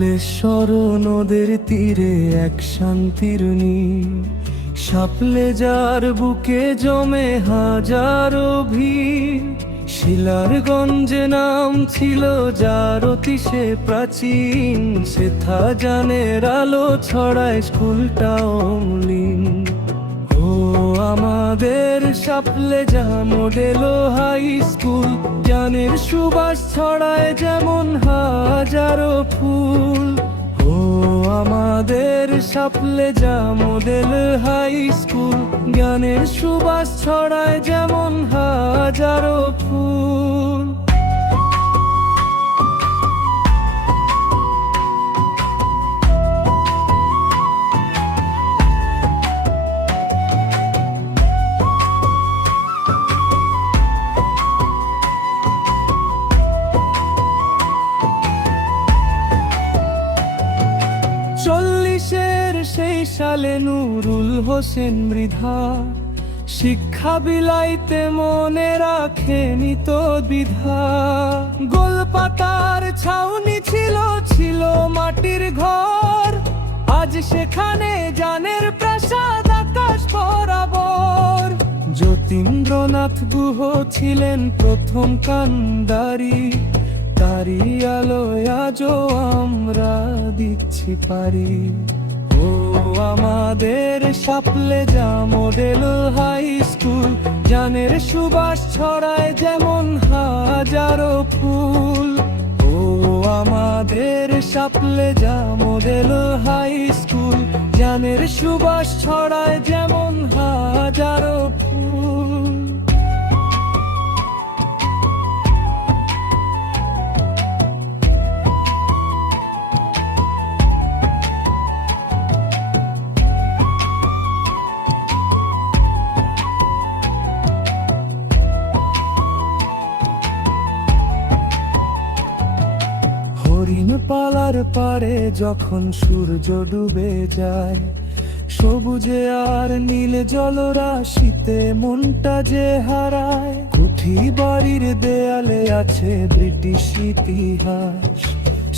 ধলেশ্বর নদের তীরে এক শান্তির নীড়, শাপলে যার বুকে জমে হাজারো ভিড়। শিলার গঞ্জে নাম ছিল যার অতিশে প্রাচীন, সেথা জানের আলো ছড়ায় স্কুলটা অমলিন। ও আমাদের শাপলে যা মডেল হাই স্কুল, জ্ঞানের সুবাস ছড়ায় যেমন হাজারো ফুল। ও আমাদের শাপলে যা মডেল হাই স্কুল, জ্ঞানের সুবাস ছড়ায় যেমন হাজারো ফুল। চল্লিশের সেই সালে নুরুল হোসেন মৃধা, শিক্ষা বিলাইতে মনে রাখেনি তো দ্বিধা। গোলপাতার ছাউনি ছিল ছিল মাটির ঘর, আজ সেখানে জ্ঞানের প্রাসাদ আকাশ বরাবর। যতীন্দ্রনাথ গুহ ছিলেন প্রথম কান্ডারি, তারি আলোয় আজও আমরা দিচ্ছি পারি। ও আমাদের শাপলে যা মডেল হাই স্কুল, জ্ঞানের সুবাস ছড়ায় যেমন হাজারো ফুল। ও আমাদের শাপলে যা মডেল হাই স্কুল, জ্ঞানের সুবাস ছড়ায় যেমন হাজারো ফুল। হরিণ পালার পারে যখন সূর্য ডুবে যায়, সবুজে আর নীল জলরাশিতে মনটা যে হারায়। কুঠি বাড়ির দেয়ালে আছে ব্রিটিশ ইতিহাস,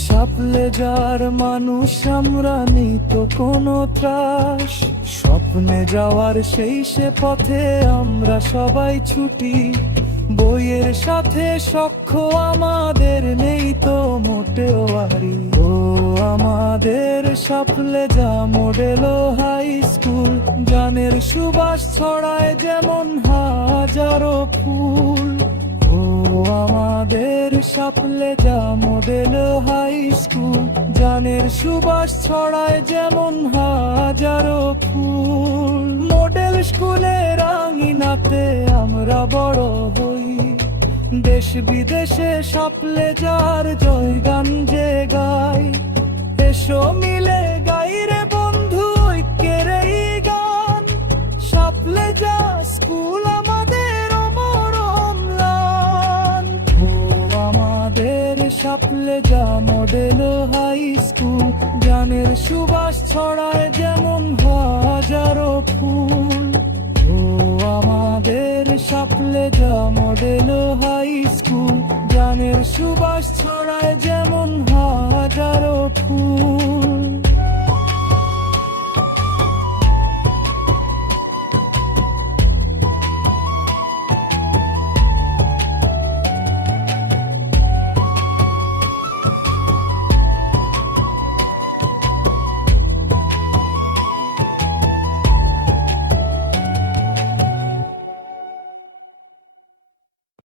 শাপলে যার মানুষ আমরা নেই তো কোনো ত্রাস। স্বপ্নে যাওয়ার সেই সে পথে আমরা সবাই ছুটি, বইয়ের সাথে সখ্য আমাদের নেই তো মোটেও আরি। ও আমাদের শাপলে যা মডেল হাই স্কুল, জ্ঞানের সুবাস ছড়ায় যেমন হাজারো ফুল। ও আমাদের শাপলে যা মডেল হাই স্কুল, জ্ঞানের সুবাস ছড়ায় যেমন হাজারো ফুল। মডেল স্কুলের আঙিনাতে আমরা বড় হই, দেশ বিদেশে শাপলে যার জয়গান যে গাই। এসো মিলে গাই রে বন্ধু ঐক্যের এই গান, শাপলে যা স্কুল আমাদের অমর অম্লান। ও আমাদের শাপলে যা মডেল হাই স্কুল, জ্ঞানের সুবাস ছড়ায় যেমন হাজারো ফুল। ও আমাদের শাপলে যা মডেল হাই স্কুল, জ্ঞানের সুবাস ছড়ায় যেমন হাজারো ফুল।